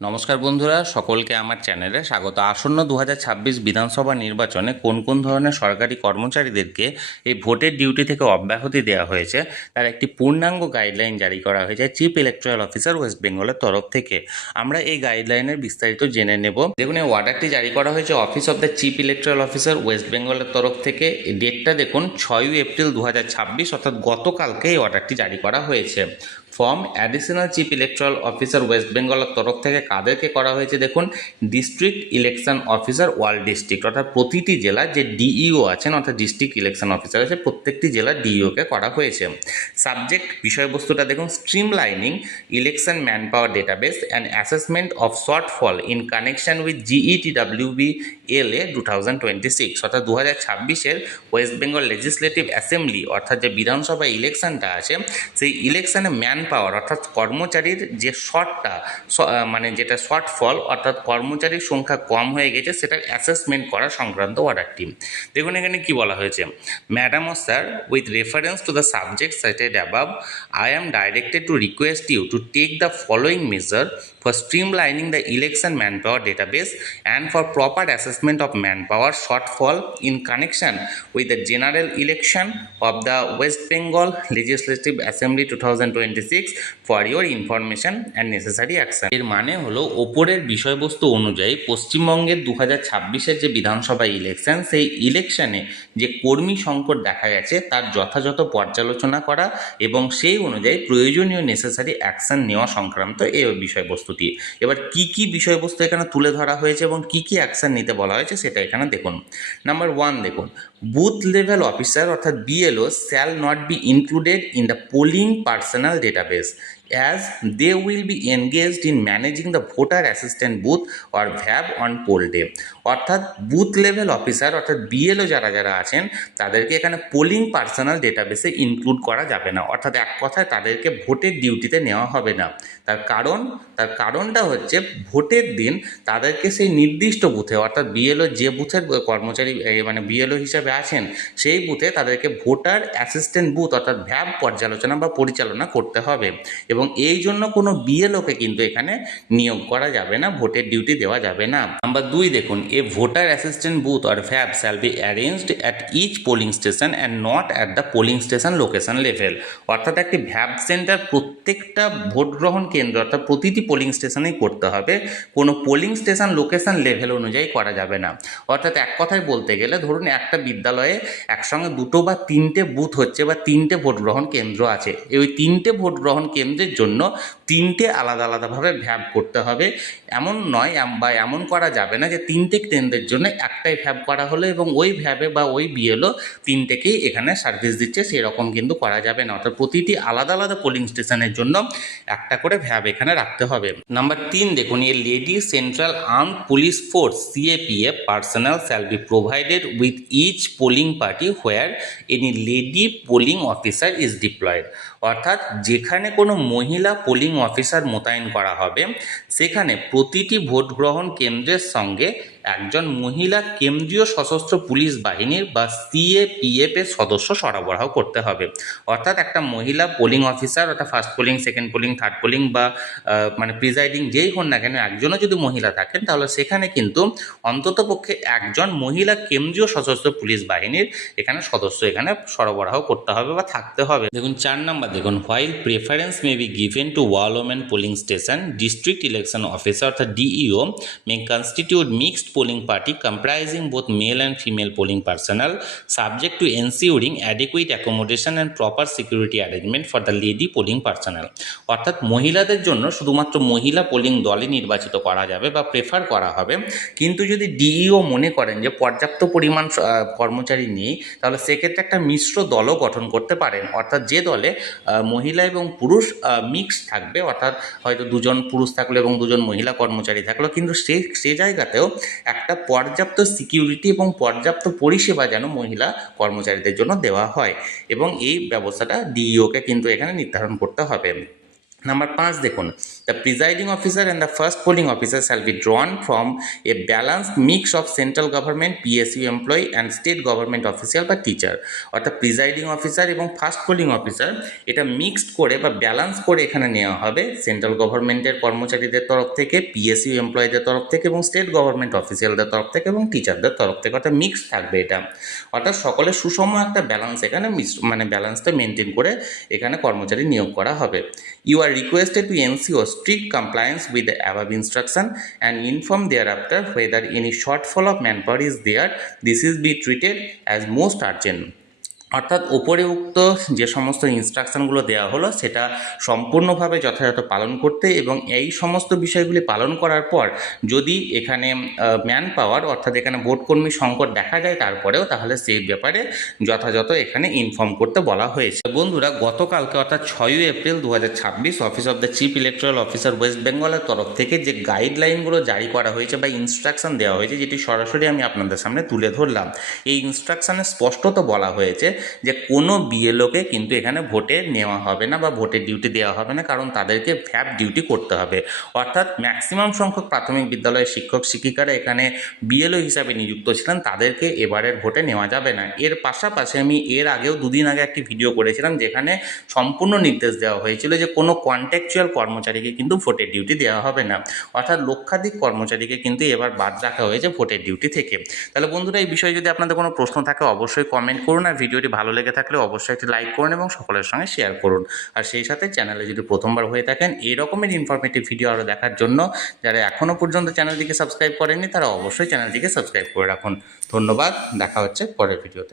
নমস্কার বন্ধুরা, সকলকে আমার চ্যানেলে স্বাগত। আসন্ন 2026 বিধানসভা নির্বাচনে কোন কোন ধরনের সরকারি কর্মচারীদেরকে এই ভোটের ডিউটি থেকে অব্যাহতি দেওয়া হয়েছে তার একটি পূর্ণাঙ্গ গাইডলাইন জারি করা হয়েছে চিফ ইলেকট্রাল অফিসার ওয়েস্ট বেঙ্গলের তরফ থেকে। আমরা এই গাইডলাইনের বিস্তারিত জেনে নেব। দেখুন, এই অর্ডারটি জারি করা হয়েছে office of the chief electoral officer West বেঙ্গলের তরফ থেকে। ডেটটা দেখুন 6 এপ্রিল 2026, অর্থাৎ গতকালকে এই অর্ডারটি জারি করা হয়েছে। Form additional chief electoral officer West বেঙ্গলের তরফ থেকে কাদেরকে করা হয়েছে দেখুন, ডিস্ট্রিক্ট ইলেকশন অফিসার ওয়াল ডিস্ট্রিক্ট, অর্থাৎ প্রতিটি জেলার যে ডিইও আছেন অর্থাৎ ডিস্ট্রিক্ট ইলেকশন অফিসার আছে প্রত্যেকটি জেলার ডিইওকে করা হয়েছে। সাবজেক্ট বিষয়বস্তুটা দেখুন, streamlining election man power database and assessment of shortfall in connection with GETWBLA 2026, অর্থাৎ 2026-এর ওয়েস্ট বেঙ্গল লেজিসলেটিভ অ্যাসেম্বলি অর্থাৎ যে বিধানসভা ইলেকশনটা আছে সেই ইলেকশনে ম্যান পাওয়ার অর্থাৎ কর্মচারীর যে মানে যেটা শর্টফল অর্থাৎ কর্মচারীর সংখ্যা কম হয়ে গেছে সেটার অ্যাসেসমেন্ট করা সংক্রান্ত অর্ডারটি। দেখুন এখানে কি বলা হয়েছে, ম্যাডাম ও sir, with reference to the subject cited above, I am directed to request you to take the following measure for streamlining the election manpower database and for proper assessment of manpower shortfall in connection with the general election of the West Bengal Legislative Assembly 2026 for your information and necessary action। এর মানে হলো ওপরের বিষয়বস্তু অনুযায়ী পশ্চিমবঙ্গের 2026-এর যে বিধানসভা election সেই ইলেকশনে যে কর্মী সংকট দেখা গেছে তার যথাযথ পর্যালোচনা করা এবং সেই অনুযায়ী প্রয়োজনীয় নেসেসারি অ্যাকশন নেওয়া সংক্রান্ত এই বিষয়বস্তুটি। এবার কি কি বিষয়বস্তু এখানে তুলে ধরা হয়েছে এবং কি কি অ্যাকশন নিতে বলা হয়েছে সেটা এখানে দেখুন। নাম্বার 1 দেখুন, বুথ লেভেল অফিসার অর্থাৎ BLO shall not be included in the polling personnel database as they will be engaged in managing the voter assistant booth or VAB on poll day। অর্থাৎ booth level officer অর্থাৎ BLO যারা যারা আছেন তাদেরকে এখানে polling personal ডেটাবেসে include করা যাবে না, অর্থাৎ এক কথায় তাদেরকে ভোটের ডিউটিতে নেওয়া হবে না। তার কারণটা হচ্ছে ভোটের দিন তাদেরকে সেই নির্দিষ্ট বুথে অর্থাৎ BLO যে বুথের কর্মচারী মানে BLO হিসাবে আছেন সেই বুথে তাদেরকে ভোটার অ্যাসিস্ট্যান্ট বুথ অর্থাৎ VAB পর্যালোচনা বা পরিচালনা করতে হবে এবং এই জন্য কোনো BLOকে কিন্তু এখানে নিয়োগ করা যাবে না, ভোটের ডিউটি দেওয়া যাবে না। নাম্বার 2 দেখুন, a voter assistant booth or VAB shall be arranged at each polling station and not at the polling station location level. অর্থাৎ একটি VAB সেন্টার প্রত্যেকটা ভোট গ্রহণ কেন্দ্র অর্থাৎ প্রতিটি পোলিং স্টেশনেই করতে হবে, কোনো পোলিং স্টেশন লোকেশন লেভেল অনুযায়ী করা যাবে না। অর্থাৎ এক কথায় বলতে গেলে ধরুন একটা বিদ্যালয়ে একসঙ্গে 2 বা 3টে বুথ হচ্ছে বা 3টে ভোট গ্রহণ কেন্দ্র আছে, ওই 3টে ভোট গ্রহণ কেন্দ্রের জন্য 3টে আলাদা আলাদাভাবে VAB করতে হবে। এমন নয় বা এমন করা যাবে না যে 3টে কেন্দ্রের জন্য একটাই VAB করা হলো এবং ওই VAB-এ বা ওই BLO 3টেকেই এখানে সার্ভিস দিচ্ছে, সেরকম কিন্তু করা যাবে না। অর্থাৎ প্রতিটি আলাদা আলাদা পোলিং স্টেশনের জন্য একটা করে VAB এখানে রাখতে হবে। নাম্বার 3 দেখুন, a lady central armed police force CAPF personnel shall be provided with each polling party where any lady polling officer is deployed. অর্থাৎ যেখানে কোনো মহিলা পোলিং অফিসার মোতায়েন করা হবে সেখানে প্রতিটি ভোট গ্রহণ কেন্দ্রের সঙ্গে একজন মহিলা কেন্দ্রীয় সশস্ত্র পুলিশ বাহিনীর বা CAPF এর সদস্য সরবরাহ করতে হবে। অর্থাৎ একটা মহিলা পোলিং অফিসার অর্থাৎ first polling, second polling, third polling বা মানে প্রিজাইডিং যেই হন না কেন একজনও যদি মহিলা থাকেন তাহলে সেখানে কিন্তু অন্ততপক্ষে একজন মহিলা কেন্দ্রীয় সশস্ত্র পুলিশ বাহিনীর এখানে সদস্য এখানে সরবরাহ করতে হবে বা থাকতে হবে। দেখুন 4 নম্বর দেখুন, while preference may be given to all women polling station, district election officer অর্থাৎ DEO may constitute mixed polling party comprising both male and female polling personnel, subject to ensuring adequate accommodation and proper security arrangement for the lady polling personnel। অর্থাৎ মহিলাদের জন্য শুধুমাত্র মহিলা polling দলই নির্বাচিত করা যাবে বা প্রেফার করা হবে, কিন্তু যদি DEO মনে করেন যে পর্যাপ্ত পরিমাণ কর্মচারী নেই তাহলে সেক্ষেত্রে একটা মিশ্র দলও গঠন করতে পারেন। অর্থাৎ যে দলে মহিলা এবং পুরুষ মিক্স থাকবে, অর্থাৎ হয়তো 2জন পুরুষ থাকলো এবং 2জন মহিলা কর্মচারী থাকলো, কিন্তু সে জায়গাতেও একটা পর্যাপ্ত সিকিউরিটি এবং পর্যাপ্ত পরিষেবা যেন মহিলা কর্মচারীদের জন্য দেওয়া হয় এবং এই ব্যবস্থাটা DEOকে কিন্তু এখানে নির্ধারণ করতে হবে। নাম্বার 5 দেখুন, The presiding officer and the first polling officer shall be drawn from a balanced mix of central government, PSU employee and state government official বা টিচার। অর্থাৎ প্রিজাইডিং অফিসার এবং ফার্স্ট পোলিং অফিসার এটা mixed করে বা balance করে এখানে নেওয়া হবে সেন্ট্রাল গভর্নমেন্টের কর্মচারীদের তরফ থেকে, পিএসইউ এমপ্লয়ীদের তরফ থেকে এবং স্টেট গভর্নমেন্ট অফিসিয়ালদের তরফ থেকে এবং টিচারদের তরফ থেকে। অর্থাৎ মিক্স থাকবে এটা, অর্থাৎ সকলের সুষম একটা ব্যালেন্স এখানে ব্যালেন্সটা মেনটেন করে এখানে কর্মচারী নিয়োগ করা হবে। You are requested to ensure strict compliance with the above instruction and inform thereafter whether any shortfall of manpower is there. This is be treated as most urgent. অর্থাৎ ওপরে উক্ত যে সমস্ত ইনস্ট্রাকশনগুলো দেওয়া হলো সেটা সম্পূর্ণভাবে যথাযথ পালন করতে এবং এই সমস্ত বিষয়গুলি পালন করার পর যদি এখানে ম্যান পাওয়ার অর্থাৎ এখানে ভোটকর্মী সংকট দেখা যায় তারপরেও তাহলে সেই ব্যাপারে যথাযথ এখানে ইনফর্ম করতে বলা হয়েছে। বন্ধুরা, গতকালকে অর্থাৎ 6 April 2026 office of the chief electoral officer West বেঙ্গলের তরফ থেকে যে গাইডলাইনগুলো জারি করা হয়েছে বা ইনস্ট্রাকশন দেওয়া হয়েছে, যেটি সরাসরি আমি আপনাদের সামনে তুলে ধরলাম। এই ইনস্ট্রাকশনে স্পষ্টত বলা হয়েছে যে কোনো বিএলওকে কিন্তু এখানে ভোটে নেওয়া হবে না বা ভোটের ডিউটি দেওয়া হবে না, কারণ তাদেরকে ভ্যাপ ডিউটি করতে হবে। অর্থাৎ ম্যাক্সিমাম সংখ্যক প্রাথমিক বিদ্যালয়ের শিক্ষক শিক্ষিকারা এখানে বিএলও হিসাবে নিযুক্ত ছিলেন, তাদেরকে এবারের ভোটে নেওয়া যাবে না। এর পাশাপাশি আমি এর আগেও দুদিন আগে একটি ভিডিও করেছিলাম যেখানে সম্পূর্ণ নির্দেশ দেওয়া হয়েছিল যে কোনো কন্ট্রাকচুয়াল কর্মচারীকে কিন্তু ভোটের ডিউটি দেওয়া হবে না। অর্থাৎ লক্ষাধিক কর্মচারীকে কিন্তু এবার বাদ রাখা হয়েছে ভোটের ডিউটি থেকে। তাহলে বন্ধুরা, এই বিষয়ে যদি আপনাদের কোনো প্রশ্ন থাকে অবশ্যই কমেন্ট করুন, আর ভিডিওটি ভালো লেগে থাকলে অবশ্যই একটি লাইক করুন এবং সকলের সঙ্গে শেয়ার করুন। আর সেই সাথে চ্যানেলে যদি প্রথমবার হয়ে থাকেন এই রকমের ইনফরমেটিভ ভিডিও আরও দেখার জন্য যারা এখনও পর্যন্ত চ্যানেলটিকে সাবস্ক্রাইব করেননি তারা অবশ্যই চ্যানেলটিকে সাবস্ক্রাইব করে রাখুন। ধন্যবাদ, দেখা হচ্ছে পরের ভিডিওতে।